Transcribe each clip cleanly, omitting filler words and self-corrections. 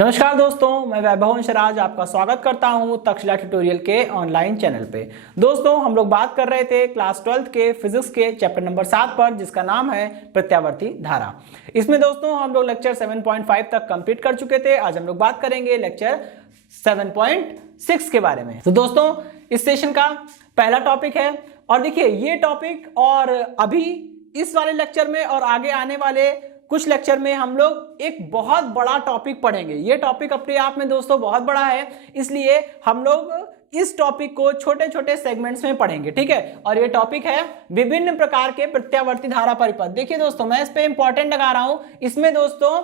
नमस्कार दोस्तों, मैं वैभव अंशराज आपका स्वागत करता हूं तक्षशिला ट्यूटोरियल के ऑनलाइन चैनल पे। दोस्तों, हम लोग बात कर रहे थे क्लास 12 के फिजिक्स के चैप्टर नंबर 7 पर, जिसका नाम है प्रत्यावर्ती धारा। इसमें दोस्तों हम लोग लेक्चर 7.5 तक कंप्लीट कर चुके थे। आज हम लोग बात करेंगे लेक्चर 7.6 के बारे में। तो दोस्तों, इस सेशन का पहला टॉपिक है, और देखिए ये टॉपिक और अभी इस वाले लेक्चर में और आगे आने वाले कुछ लेक्चर में हम लोग एक बहुत बड़ा टॉपिक पढ़ेंगे। ये टॉपिक अपने आप में दोस्तों बहुत बड़ा है, इसलिए हम लोग इस टॉपिक को छोटे छोटे सेगमेंट्स में पढ़ेंगे, ठीक है। और ये टॉपिक है विभिन्न प्रकार के प्रत्यावर्ती धारा परिपथ। देखिए दोस्तों, मैं इस पे इंपॉर्टेंट लगा रहा हूं। इसमें दोस्तों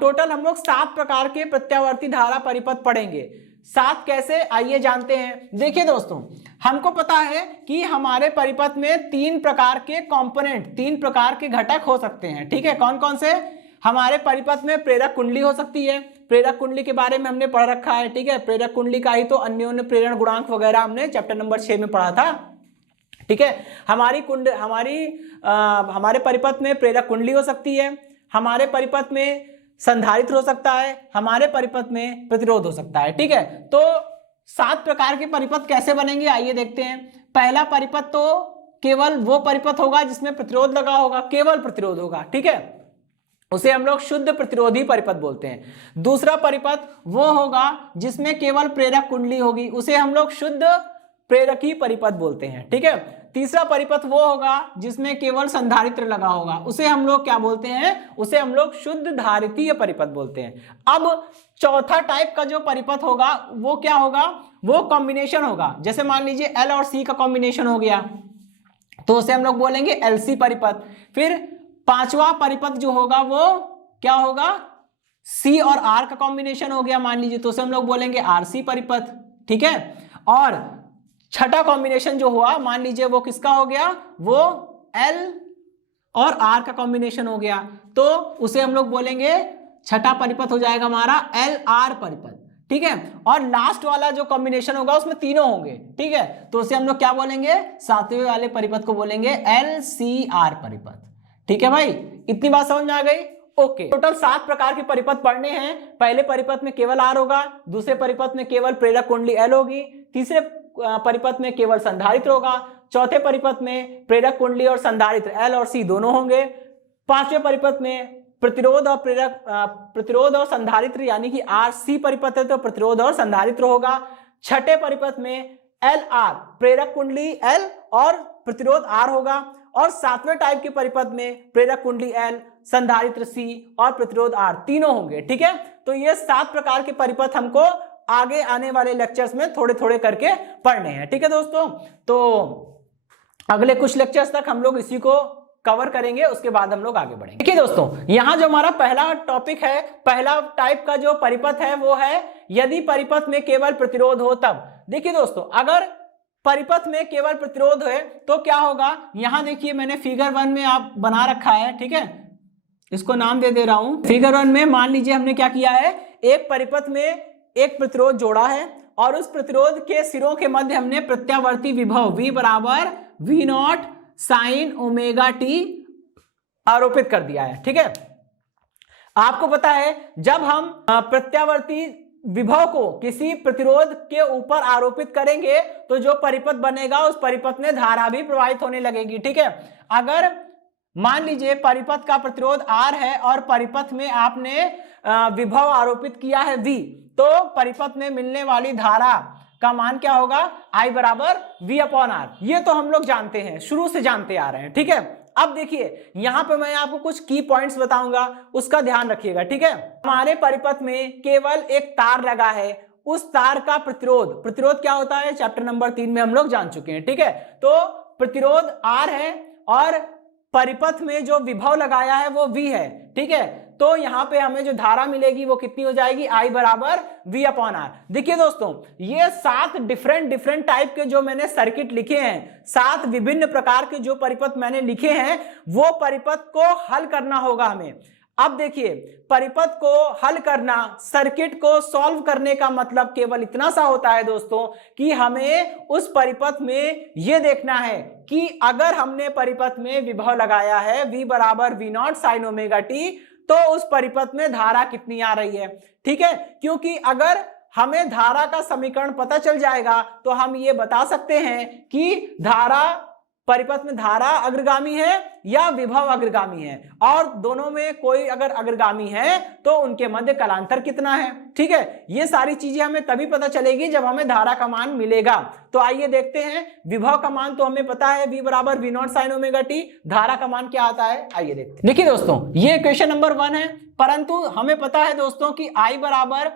टोटल हम लोग 7 प्रकार के प्रत्यावर्ती धारा परिपथ पढ़ेंगे। 7 कैसे, आइए जानते हैं। देखिए दोस्तों, हमको पता है कि हमारे परिपथ में 3 प्रकार के कंपोनेंट, 3 प्रकार के घटक हो सकते हैं, ठीक है। कौन कौन से? हमारे परिपथ में प्रेरक कुंडली हो सकती है। प्रेरक कुंडली के बारे में हमने पढ़ रखा है, ठीक है। प्रेरक कुंडली का ही तो अन्योन्य प्रेरण गुणांक वगैरह हमने चैप्टर नंबर 6 में पढ़ा था, ठीक है। हमारे परिपथ में प्रेरक कुंडली हो सकती है, हमारे परिपथ में संधारित्र हो सकता है, हमारे परिपथ में प्रतिरोध हो सकता है, ठीक है। तो 7 प्रकार के परिपथ कैसे बनेंगे, आइए देखते हैं। पहला परिपथ तो केवल वो परिपथ होगा जिसमें प्रतिरोध लगा होगा, केवल प्रतिरोध होगा, ठीक है। उसे हम लोग शुद्ध प्रतिरोधी परिपथ बोलते हैं। दूसरा परिपथ वो होगा जिसमें केवल प्रेरक कुंडली होगी, उसे हम लोग शुद्ध प्रेरकी परिपथ बोलते हैं, ठीक है। तीसरा परिपथ वो होगा जिसमें केवल संधारित्र लगा होगा, उसे हम लोग क्या बोलते हैं? उसे हम लोग शुद्ध धारितीय परिपथ बोलते हैं। अब चौथा टाइप का जो परिपथ होगा वो क्या होगा? वो कॉम्बिनेशन होगा। जैसे मान लीजिए L और C का कॉम्बिनेशन हो गया, तो उसे हम लोग बोलेंगे LC परिपथ। फिर पांचवा परिपथ जो होगा वो क्या होगा? C और R का कॉम्बिनेशन हो गया मान लीजिए, तो उसे हम लोग बोलेंगे RC परिपथ, ठीक है। और छठा कॉम्बिनेशन जो हुआ मान लीजिए वो किसका हो गया? वो L और R का कॉम्बिनेशन हो गया, तो उसे हम लोग बोलेंगे, छठा परिपथ हो जाएगा हमारा LR परिपथ, ठीक है। और लास्ट वाला जो कॉम्बिनेशन होगा उसमें तीनों होंगे, ठीक है, तो उसे हम लोग क्या बोलेंगे? 7वें वाले परिपथ को बोलेंगे LCR परिपथ, ठीक है भाई। इतनी बात समझ में आ गई? ओके। टोटल 7 प्रकार के परिपथ पढ़ने हैं। पहले परिपथ में केवल R होगा, दूसरे परिपथ में केवल प्रेरक कुंडली L होगी, तीसरे परिपथ में केवल संधारित्र होगा, चौथे परिपथ में प्रेरक कुंडली और संधारित्र L और C दोनों होंगे, पांचवें परिपथ में प्रतिरोध और संधारित्र यानी कि RC परिपथ है तो प्रतिरोध और संधारित्र होगा, छठे परिपथ में LR प्रेरक कुंडली L और प्रतिरोध R होगा, और 7वें टाइप के परिपथ में प्रेरक कुंडली L, संधारित्र C और प्रतिरोध R तीनों होंगे, ठीक है। तो ये 7 प्रकार के परिपथ हमको आगे आने वाले लेक्चर्स में थोड़े थोड़े करके पढ़ने हैं, ठीक है दोस्तों। तो अगले कुछ लेक्चर्स तक हम लोग इसी को कवर करेंगे, उसके बाद हम लोग आगे बढ़ेंगे। देखिए दोस्तों, यहां जो हमारा पहला टॉपिक है, पहला टाइप का जो परिपथ है वो है यदि परिपथ में केवल प्रतिरोध हो तब। देखिए दोस्तों, अगर परिपथ में केवल प्रतिरोध है तो क्या होगा? यहां देखिए मैंने फिगर 1 में आप बना रखा है, ठीक है, इसको नाम दे रहा हूं। फिगर 1 में मान लीजिए हमने क्या किया है, एक परिपथ में एक प्रतिरोध जोड़ा है और उस प्रतिरोध के सिरों के मध्य हमने प्रत्यावर्ती विभव V बराबर V0 sin ω t आरोपित कर दिया है, ठीक है। आपको पता है जब हम प्रत्यावर्ती विभव को किसी प्रतिरोध के ऊपर आरोपित करेंगे तो जो परिपथ बनेगा उस परिपथ में धारा भी प्रवाहित होने लगेगी, ठीक है। अगर मान लीजिए परिपथ का प्रतिरोध R है और परिपथ में आपने विभव आरोपित किया है V, तो परिपथ में मिलने वाली धारा का मान क्या होगा? I बराबर V/R। ये तो हम लोग जानते हैं, शुरू से जानते आ रहे हैं, ठीक है। अब देखिए यहां पे मैं आपको कुछ की पॉइंट्स बताऊंगा, उसका ध्यान रखिएगा, ठीक है। हमारे परिपथ में केवल एक तार लगा है, उस तार का प्रतिरोध क्या होता है चैप्टर नंबर 3 में हम लोग जान चुके हैं, ठीक है। तो प्रतिरोध R है और परिपथ में जो विभव लगाया है वो V है, ठीक है। तो यहां पे हमें जो धारा मिलेगी वो कितनी हो जाएगी? I बराबर V/R। देखिए दोस्तों, ये 7 डिफरेंट टाइप के जो मैंने सर्किट लिखे हैं, 7 विभिन्न प्रकार के जो परिपथ मैंने लिखे हैं, वो परिपथ को हल करना होगा हमें। अब देखिए, परिपथ को हल करना, सर्किट को सॉल्व करने का मतलब केवल इतना सा होता है दोस्तों कि हमें उस परिपथ में यह देखना है कि अगर हमने परिपथ में विभव लगाया है V बराबर V0 sin ω t, तो उस परिपथ में धारा कितनी आ रही है। ठीक है, क्योंकि अगर हमें धारा का समीकरण पता चल जाएगा तो हम ये बता सकते हैं कि धारा परिपथ में धारा अग्रगामी है या विभव अग्रगामी है, और दोनों में कोई अगर अग्रगामी है तो उनके मध्य कालांतर कितना है। ठीक है, ये सारी चीजें हमें तभी पता चलेगी जब हमें धारा का मान मिलेगा। तो आइए देखते हैं, विभव का मान तो हमें पता है v बराबर v not sine omega T, धारा का मान क्या आता है आइए देखते हैं। देखिए दोस्तों, ये इक्वेशन नंबर 1 है, परंतु हमें पता है दोस्तों कि I बराबर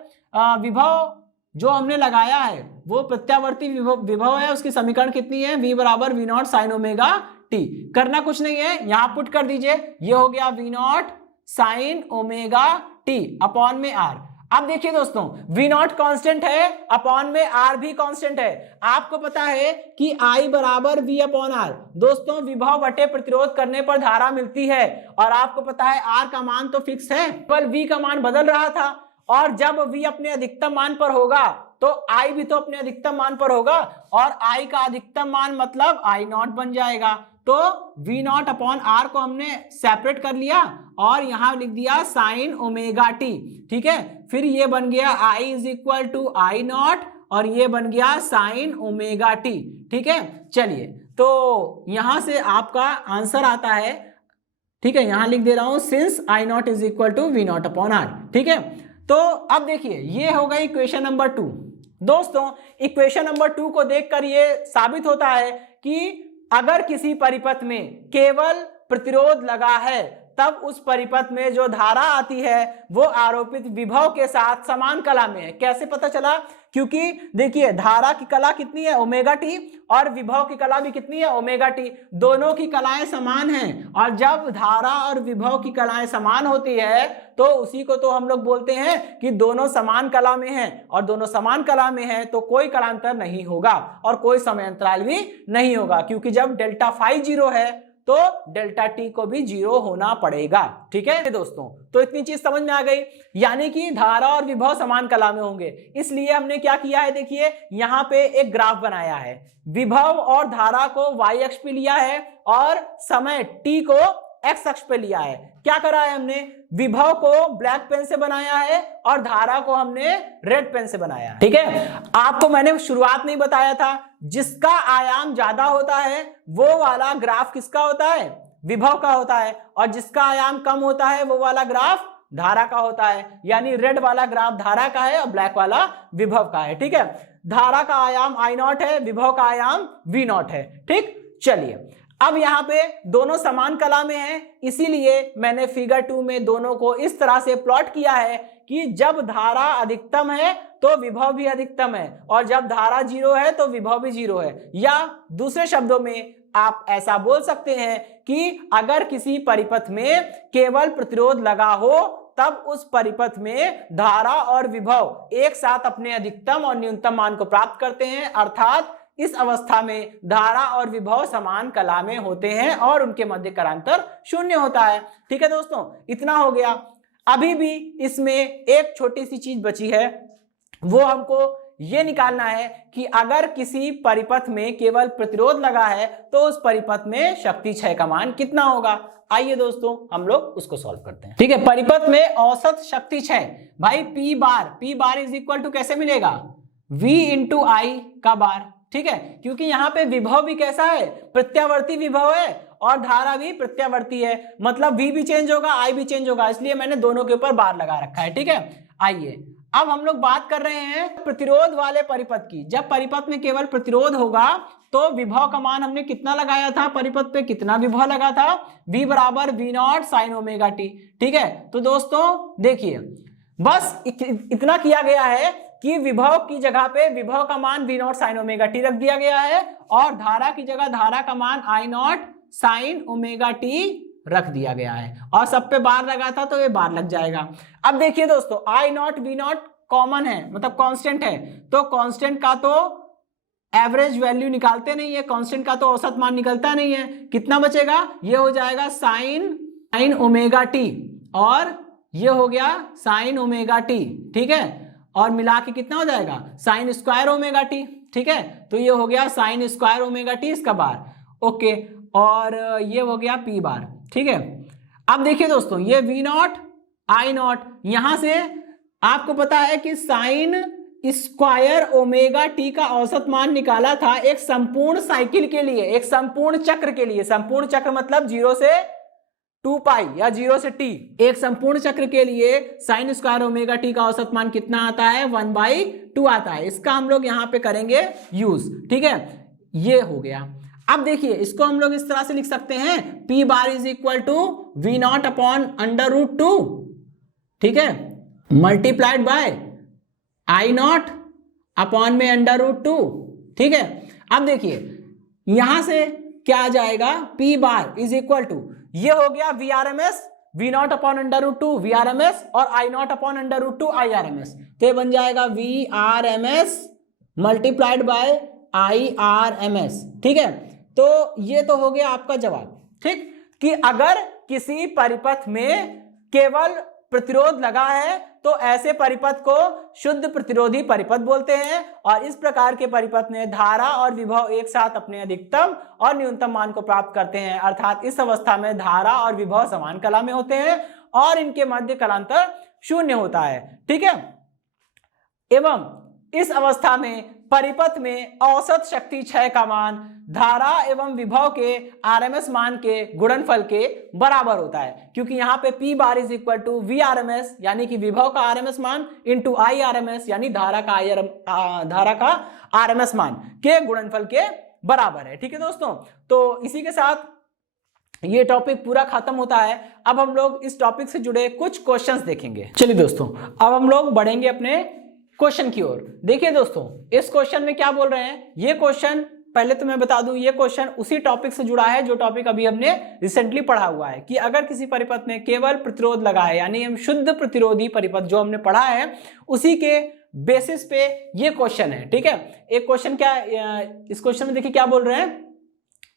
विभव जो हमने लगाया है वो प्रत्यावर्ती विभव है, उसकी समीकरण कितनी है, v बराबर v not sine omega T. करना कुछ नहीं है, यहां पुट कर दीजिए, ये हो गया v not sine omega T upon में r। अब देखिए दोस्तों, v नॉट कांस्टेंट है, अपॉन में r भी कांस्टेंट है। आपको पता है कि I बराबर v अपॉन r दोस्तों विभव बटे प्रतिरोध करने पर धारा मिलती है, और आपको पता है r का मान तो फिक्स है, केवल v का मान बदल रहा था, और जब v अपने अधिकतम मान पर होगा तो I भी तो अपने अधिकतम मान पर होगा, और I का अधिकतम मान मतलब I नॉट बन जाएगा। तो v नॉट अपॉन r को हमने सेपरेट कर लिया और यहां लिख दिया साइन ओमेगा टी। ठीक है, फिर ये बन गया I is equal to I naught, और ये बन गया साइन ओमेगा टी। ठीक है, चलिए तो यहां से आपका आंसर आता है। ठीक है, यहां लिख दे रहा हूं since I naught is equal to v naught upon r। ठीक है, तो अब देखिए ये हो गई इक्वेशन नंबर 2। दोस्तों इक्वेशन नंबर 2 को देखकर ये साबित होता है कि अगर किसी परिपथ में केवल प्रतिरोध लगा है तब उस परिपथ में जो धारा आती है वो आरोपित विभव के साथ समान कला में है। कैसे पता चला, क्योंकि देखिए धारा की कला कितनी है ओमेगा टी, और विभव की कला भी कितनी है ओमेगा टी, दोनों की कलाएं समान हैं, और जब धारा और विभव की कलाएं समान होती है तो उसी को तो हम लोग बोलते हैं कि दोनों समान कला में हैं, और दोनों समान कला में हैं तो कोई कलांतर नहीं होगा और कोई समय अंतराल भी नहीं होगा, क्योंकि जब डेल्टा फाई 0 है तो डेल्टा टी को भी 0 होना पड़ेगा। ठीक है दोस्तों, तो इतनी चीज समझ में आ गई, यानी कि धारा और विभव समान कला में होंगे। इसलिए हमने क्या किया है, देखिए यहां पे एक ग्राफ बनाया है, विभव और धारा को y अक्ष पे लिया है और समय t को x अक्ष पे लिया है। क्या करा है हमने, विभव को ब्लैक पेन से बनाया है और धारा को हमने रेड पेन से बनाया है। ठीक है, आपको मैंने शुरुआत में बताया था जिसका आयाम ज्यादा होता है वो वाला ग्राफ किसका होता है, विभव का होता है, और जिसका आयाम कम होता है वो वाला ग्राफ धारा का होता है। यानी रेड वाला ग्राफ धारा का है और ब्लैक वाला विभव का है। ठीक है, धारा का आयाम I नॉट है, विभव का आयाम V नॉट है। ठीक, चलिए अब यहाँ पे दोनों समान कला में हैं, इसीलिए मैंने फिगर 2 में दोनों को इस तरह से प्लॉट किया है कि जब धारा अधिकतम है तो विभव भी अधिकतम है, और जब धारा 0 है तो विभव भी 0 है। या दूसरे शब्दों में आप ऐसा बोल सकते हैं कि अगर किसी परिपथ में केवल प्रतिरोध लगा हो तब उस परिपथ में धारा और विभव एक साथ अपने अधिकतम और न्यूनतम मान को प्राप्त करते हैं, अर्थात इस अवस्था में धारा और विभव समान कला में होते हैं और उनके मध्य कालांतर 0 होता है। ठीक है दोस्तों, इतना हो गया। अभी भी इसमें एक छोटी सी चीज बची है, वो हमको ये निकालना है कि अगर किसी परिपथ में केवल प्रतिरोध लगा है तो उस परिपथ में शक्ति क्षय का मान कितना होगा। आइए दोस्तों हम लोग उसको सॉल्व करते हैं। ठीक है, परिपथ में औसत शक्ति क्षय भाई P bar is equal to कैसे मिलेगा, V इंटू आई का बार। ठीक है, क्योंकि यहाँ पे विभव भी कैसा है, प्रत्यावर्ती विभव है, और धारा भी प्रत्यावर्ती है, मतलब V भी चेंज होगा I भी चेंज होगा, इसलिए मैंने दोनों के ऊपर बार लगा रखा है। ठीक है, आइए अब हम लोग बात कर रहे हैं प्रतिरोध वाले परिपथ की। जब परिपथ में केवल प्रतिरोध होगा तो विभव का मान हमने कितना लगाया था, परिपथ पे कितना विभव लगा था, V बराबर V not sine omega T. ठीक है, तो दोस्तों देखिए बस इतना किया गया है कि विभव की जगह पे विभव का मान V not sine omega T रख दिया गया है, और धारा की जगह धारा का मान I not sine omega T रख दिया गया है, और सब पे बार लगा था तो ये बार लग जाएगा। अब देखिए दोस्तों I not V not common है, मतलब कांस्टेंट है, तो कांस्टेंट का तो एवरेज वैल्यू निकालते नहीं है, कांस्टेंट का तो औसत मान निकलता नहीं है। कितना बचेगा, ये हो जाएगा साइन ओमेगा टी, और ये हो गया साइन ओमेगा टी। ठीक है, और मिला के कितना हो जाएगा, साइन स्क्वायर ओमेगा टी। ठीक है, तो ये हो गया साइन स्क्वायर ओमेगा टी इसका बार। ओके, और ये हो गया P बार। ठीक है, अब देखिए दोस्तों ये V नॉट आई नॉट। यहां से आपको पता है कि साइन स्क्वायर ओमेगा टी का औसत मान निकाला था एक संपूर्ण साइकिल के लिए, एक संपूर्ण चक्र के लिए। संपूर्ण चक्र मतलब 0 से 2 पाई या 0 से टी। एक संपूर्ण चक्र के लिए साइन स्क्वायर ओमेगा टी का औसत मान कितना आता है? 1/2 आता है। इसका हम लोग यहां पे करेंगे यूज, ठीक है। ये हो गया। अब देखिए इसको हम लोग इस तरह से लिख सकते हैं, P bar is equal to V naught upon √2, ठीक है, multiplied by I naught upon में √2, ठीक है। अब देखिए यहां से क्या आ जाएगा? P bar is equal to, ये हो गया VRMS, V naught upon √2 VRMS और I नॉट अपॉन √2 IRMS। तो ये बन जाएगा VRMS मल्टीप्लाइड बाय IRMS, ठीक है। तो ये तो हो गया आपका जवाब, ठीक, कि अगर किसी परिपथ में केवल प्रतिरोध लगा है तो ऐसे परिपथ को शुद्ध प्रतिरोधी परिपथ बोलते हैं। और इस प्रकार के परिपथ में धारा और विभव एक साथ अपने अधिकतम और न्यूनतम मान को प्राप्त करते हैं, अर्थात इस अवस्था में धारा और विभव समान कला में होते हैं और इनके मध्य कलांतर शून्य होता है, ठीक है। एवं इस अवस्था में परिपथ में औसत शक्ति क्षय का मान धारा एवं विभव के आरएमएस मान के गुणनफल के बराबर होता है, क्योंकि यहाँ पे P bar is equal to VRMS यानी कि विभव का आरएमएस मान इंटू IRMS यानी धारा का आरएमएस मान के गुणनफल के बराबर है, ठीक है दोस्तों। तो इसी के साथ ये टॉपिक पूरा खत्म होता है। अब हम लोग इस टॉपिक से जुड़े कुछ क्वेश्चंस देखेंगे। चलिए दोस्तों, अब हम लोग बढ़ेंगे अपने क्वेश्चन की ओर। देखिए दोस्तों, इस क्वेश्चन में क्या बोल रहे हैं? ये क्वेश्चन पहले तो मैं बता दूं, ये क्वेश्चन उसी टॉपिक से जुड़ा है जो टॉपिक अभी हमने रिसेंटली पढ़ा हुआ है, कि अगर किसी परिपथ में केवल प्रतिरोध लगा है, यानी हम शुद्ध प्रतिरोधी परिपथ जो हमने पढ़ा है उसी के बेसिस पे ये क्वेश्चन है, ठीक है। एक क्वेश्चन क्या, इस क्वेश्चन में देखिए क्या बोल रहे हैं,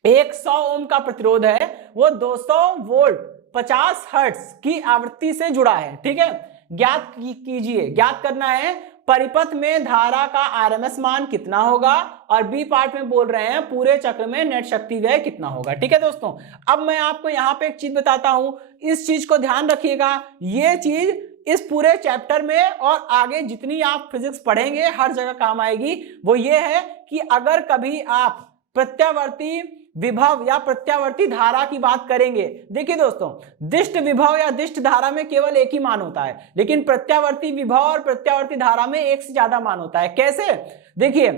100 ओम का प्रतिरोध है, वो 200 वोल्ट 50 हर्ट्ज की आवृत्ति से जुड़ा है, ठीक है। ज्ञात कीजिए, ज्ञात करना है परिपथ में धारा का आरएमएस मान कितना होगा, और बी पार्ट में बोल रहे हैं पूरे चक्र में नेट शक्ति व्यय कितना होगा, ठीक है दोस्तों। अब मैं आपको यहाँ पे एक चीज बताता हूं, इस चीज को ध्यान रखिएगा, ये चीज इस पूरे चैप्टर में और आगे जितनी आप फिजिक्स पढ़ेंगे हर जगह काम आएगी। वो ये है कि अगर कभी आप प्रत्यावर्ती विभव या प्रत्यावर्ती धारा की बात करेंगे, देखिए दोस्तों, दिष्ट विभव या दिष्ट धारा में केवल एक ही मान होता है, लेकिन प्रत्यावर्ती विभव और प्रत्यावर्ती धारा में एक से ज्यादा मान होता है। कैसे? देखिए,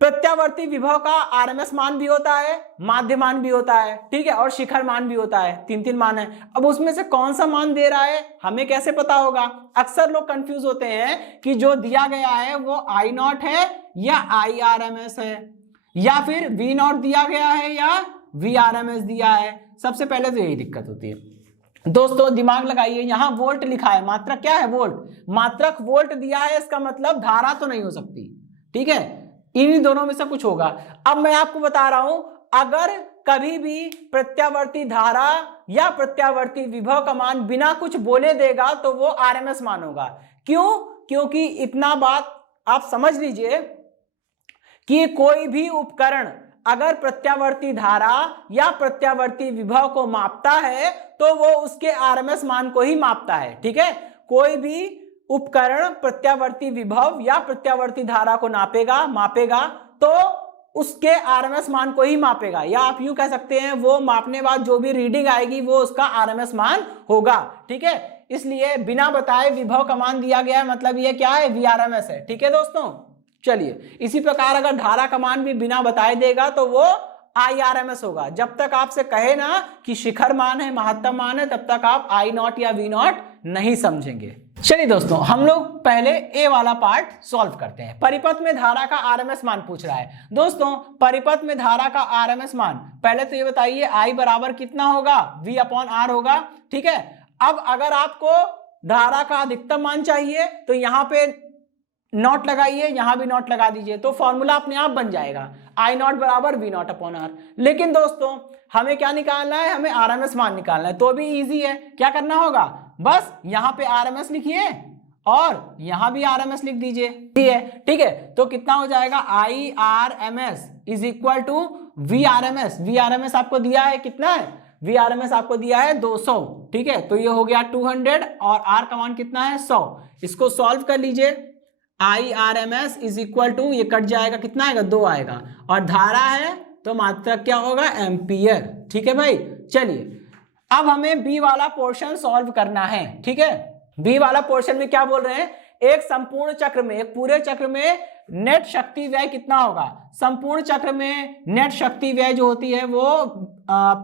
प्रत्यावर्ती विभव का आरएमएस मान भी होता है, माध्य मान भी होता है, ठीक है, और शिखर मान भी होता है, 3 मान है। अब उसमें से कौन सा मान दे रहा है हमें कैसे पता होगा? अक्सर लोग कंफ्यूज होते हैं कि जो दिया गया है वो आई नॉट है या IRMS है, या फिर V नॉट दिया गया है या VRMS दिया है। सबसे पहले तो यही दिक्कत होती है दोस्तों, दिमाग लगाइए, यहां वोल्ट लिखा है, मात्रक क्या है? वोल्ट। मात्रक वोल्ट दिया है, इसका मतलब धारा तो नहीं हो सकती, ठीक है, इन्हीं दोनों में से कुछ होगा। अब मैं आपको बता रहा हूं, अगर कभी भी प्रत्यावर्ती धारा या प्रत्यावर्ती विभव का मान बिना कुछ बोले देगा तो वो आरएमएस मान होगा। क्यों? क्योंकि इतना बात आप समझ लीजिए कि कोई भी उपकरण अगर प्रत्यावर्ती धारा या प्रत्यावर्ती विभव को मापता है तो वो उसके आरएमएस मान को ही मापता है, ठीक है। कोई भी उपकरण प्रत्यावर्ती विभव या प्रत्यावर्ती धारा को मापेगा तो उसके आरएमएस मान को ही मापेगा, या आप यूं कह सकते हैं वो मापने बाद जो भी रीडिंग आएगी वो उसका आरएमएस मान होगा, ठीक है। इसलिए बिना बताए विभव का मान दिया गया है, मतलब ये क्या है? VRMS है, ठीक है दोस्तों। चलिए, इसी प्रकार अगर धारा का मान भी बिना बताए देगा तो वो IRMS होगा। जब तक आपसे कहे ना कि शिखर मान है, महत्तम मान है, तब तक आप I नॉट या V नॉट नहीं समझेंगे। चलिए दोस्तों, हम लोग पहले ए वाला पार्ट सॉल्व करते हैं। परिपथ में धारा का आरएमएस मान पूछ रहा है दोस्तों। परिपथ में धारा का आरएमएस मान, पहले तो ये बताइए I बराबर कितना होगा? V/R होगा, ठीक है। अब अगर आपको धारा का अधिकतम मान चाहिए तो यहाँ पे नॉट लगाइए, यहां भी नॉट लगा दीजिए, तो फॉर्मूला अपने आप बन जाएगा I नॉट बराबर V नॉट अपॉन R। लेकिन दोस्तों हमें क्या निकालना है? हमें आरएमएस मान निकालना है। तो भी इजी है, क्या करना होगा? बस यहां पे आरएमएस लिखिए और यहां भी आरएमएस लिख दीजिए, ठीक है। तो कितना हो जाएगा? IRMS is equal to VRMS। VRMS आपको दिया है कितना है? VRMS आपको दिया है 200, ठीक है, तो ये हो गया 200 और R का मान कितना है 100। इसको सॉल्व कर लीजिए, IRMS इज इक्वल टू, ये कट जाएगा, कितना आएगा 2 आएगा, और धारा है तो मात्रा क्या होगा एम्पियर, ठीक है भाई। चलिए अब हमें बी वाला पोर्शन सॉल्व करना है, ठीक है। बी वाला पोर्शन में क्या बोल रहे हैं, एक संपूर्ण चक्र में, एक पूरे चक्र में नेट शक्ति व्यय कितना होगा। संपूर्ण चक्र में नेट शक्ति व्यय जो होती है वो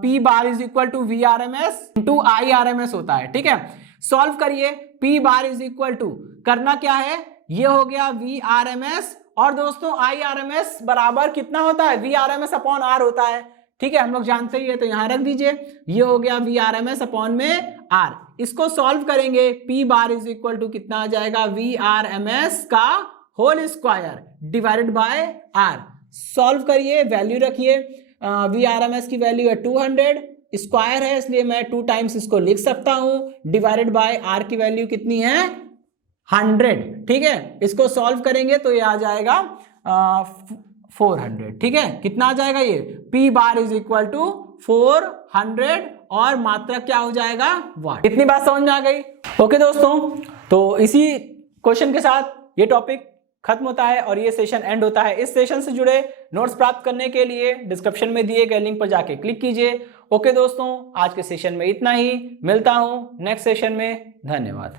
P bar is equal to VRMS into IRMS होता है, ठीक है। सॉल्व करिए, P bar is equal to, करना क्या है, ये हो गया VRMS, और दोस्तों IRMS बराबर कितना होता है, VRMS अपॉन R होता है, ठीक है, हम लोग जानते ही है, तो यहां रख दीजिए, ये हो गया VRMS अपॉन में R। इसको सॉल्व करेंगे, P bar is equal to कितना आ जाएगा, VRMS का whole square divided by R। Solve करिए, वैल्यू रखिए, VRMS की वैल्यू है 200, स्क्वायर है इसलिए मैं 2 टाइम्स इसको लिख सकता हूं, डिवाइडेड बाय R की वैल्यू कितनी है 100, ठीक है। इसको सॉल्व करेंगे तो ये आ जाएगा 400, ठीक है, कितना आ जाएगा ये, P bar is equal to 400 और मात्रा क्या हो जाएगा वाट। इतनी बात समझ में आ गई। ओके दोस्तों, तो इसी क्वेश्चन के साथ ये टॉपिक खत्म होता है और ये सेशन एंड होता है। इस सेशन से जुड़े नोट्स प्राप्त करने के लिए डिस्क्रिप्शन में दिए गए लिंक पर जाके क्लिक कीजिए। ओके दोस्तों, आज के सेशन में इतना ही, मिलता हूं नेक्स्ट सेशन में, धन्यवाद।